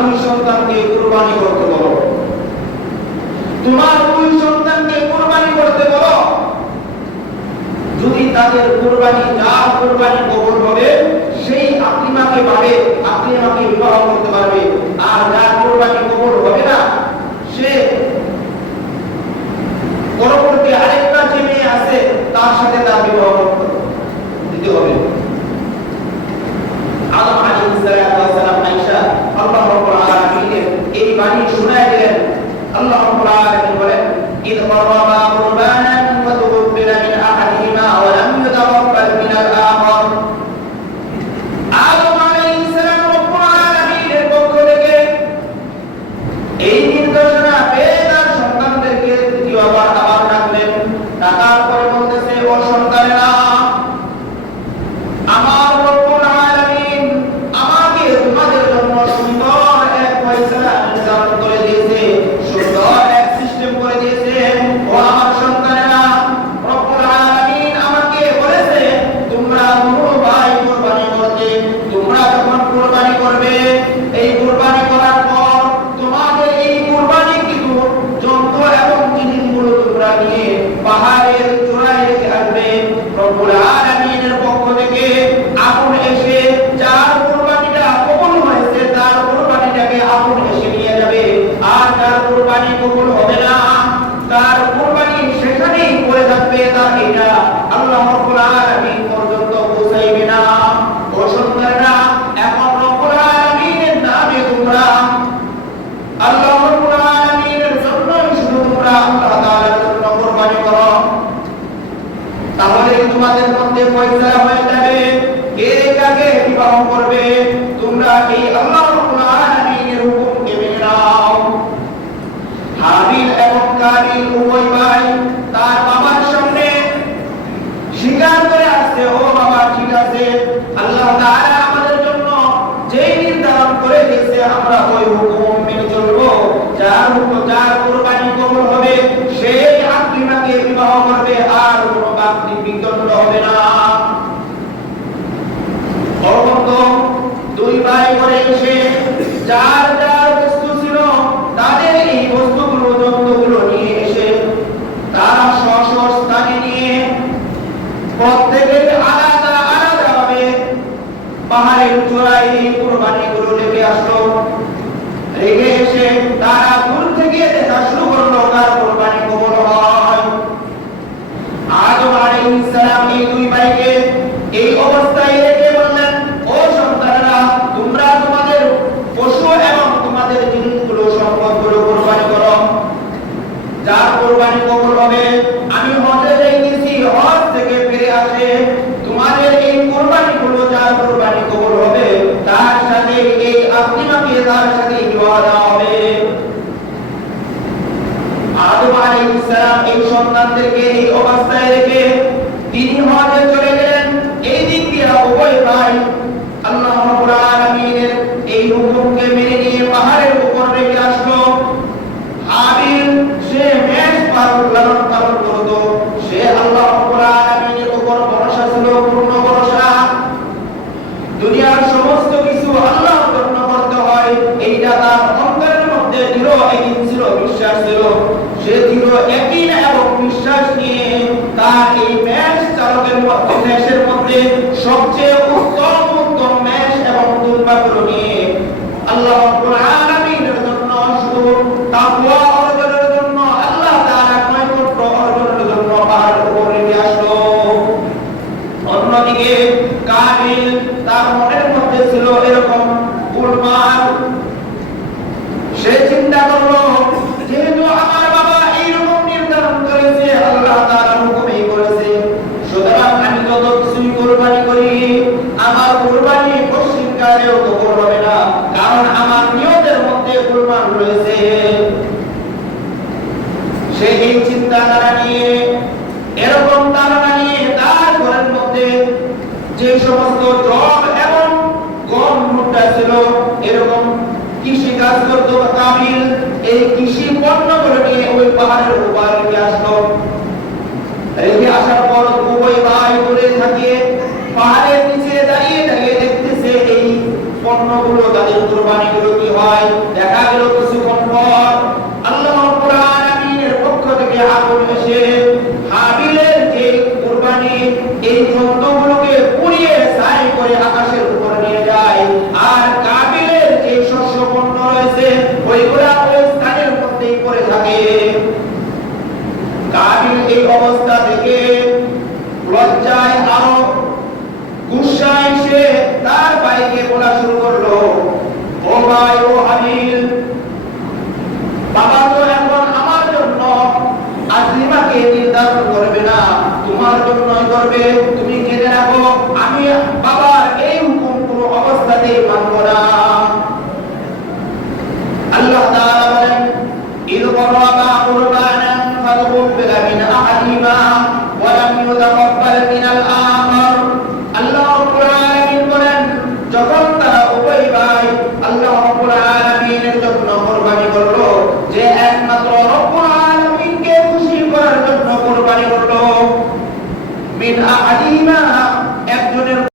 দুই সন্তানকে কুরবানি করতে বলো। তোমার ওই সন্তানকে কুরবানি করতে বলো। যদি তাদের কুরবানি যার কুরবানি কবুল হবে, সেই আকলিমাকে পাবে আমাকে বিবাহ করতে পারবে। আর যার إذ قربا ফয়সালা হয়ে যাবে। কে কাকে বিবাহ করবে, তোমরা এই আল্লাহ রাব্বুল হুকুমকে মেনে নাও। হাবিল এবং কাবিল উভয় ভাই তার বাবার সামনে স্বীকার করে আসছে, ও বাবা, ঠিক আছে। আল্লাহ তাআলা আমাদের জন্য যেই নির্ধারণ করে দিয়েছে, আমরা ওই হুকুম মেনে চলবো। যার হুকুম যার কুরবানি কবুল হবে সেই আকলিমাকে বিবাহ করবে আর কোনো বাকরি বিদণ্ড হবে না অরবন্ধ দুই ভাই করে এসে যার যার বস্তু ছিল তাদের এই বস্তুগুলো যন্ত্রগুলো নিয়ে এসে তারা স্ব স্ব স্থানে নিয়ে প্রত্যেকের আলাদা আলাদা ভাবে পাহাড়ের চূড়ায় এই কুরবানিগুলো রেখে আসলো। রেখে এসে তারা দূর থেকে দেখা শুরু করল কার কুরবানি কবুল হয়। আদম আলাইহিস সালাম এই দুই ভাইকে এই অবস্থায় রেখে বললেন, ও সন্তানেরা, তোমরা তোমাদের পশু এবং তোমাদের জিনিসগুলো সম্পদগুলো কুরবানি করো। যার কুরবানি কবুল হবে আমি হজে যাইতেছি হজ থেকে ফিরে আসে তোমাদের এই কুরবানিগুলো যার কুরবানি কবুল হবে তার সাথে এই আকলিমাকে তার সাথে বিবাহ দেওয়া হবে আদম আলাইহিস সালাম এই সন্তানদেরকে এই অবস্থায় রেখে তিনি হজে চলে গেলেন এই দিক দিয়ে উভয় ভাই আল্লাহ রাব্বুল আলামিনের এই হুকুমকে মেনে নিয়ে পাহাড়ের উপর রেখে আসলো হাবিল সে মেষ পালন লালন পালন করতো সে আল্লাহ রাব্বুল আলামিনের উপর ভরসা ছিল পূর্ণ ভরসা দুনিয়ার সমস্ত কিছু আল্লাহর জন্য করতে হয় এইটা তার অন্তরের মধ্যে দৃঢ় একদিন ছিল বিশ্বাস ছিল সে দৃঢ় একদিন এবং বিশ্বাস নিয়ে তার এই ম্যাচ চালকের মধ্যে ম্যাচের মধ্যে সবচেয়ে উত্তম উত্তম ম্যাচ এবং দুর্ভাগ্য নিয়ে আল্লাহ আলামিনের জন্য শুধু তাকওয়া অর্জনের জন্য আল্লাহ তাআলা নৈকট্য অর্জনের জন্য পাহাড়ের উপর রেখে আসলো অন্যদিকে কাবিল তার মনের মধ্যে ছিল এরকম উলমার সে চিন্তা করল যেহেতু আমার বাবা এইরকম নির্ধারণ করেছে আল্লাহ তাআলা হুকুমেই করেছে সুতরাং আমি যত কিছুই কোরবানি করি আমার কোরবানি পশ্চিম কালেও কবুল হবে না, কারণ আমার নিয়তের মধ্যে কোরবান রয়েছে। সে এই চিন্তাধারা নিয়ে, এরকম ধারণা নিয়ে তার ঘরের মধ্যে যে সমস্ত জব এবং গম ভুট্টা ছিল, এরকম কৃষি কাজ করতো কাবিল, এই কৃষি পণ্যগুলো এসে তার বাইকে বলা শুরু করল। ও ভাই, ও আনিল বাবা তো এখন আমার জন্য আসলিমাকে নির্ধারণ করবে না। তোমার জন্য করবে, তুমি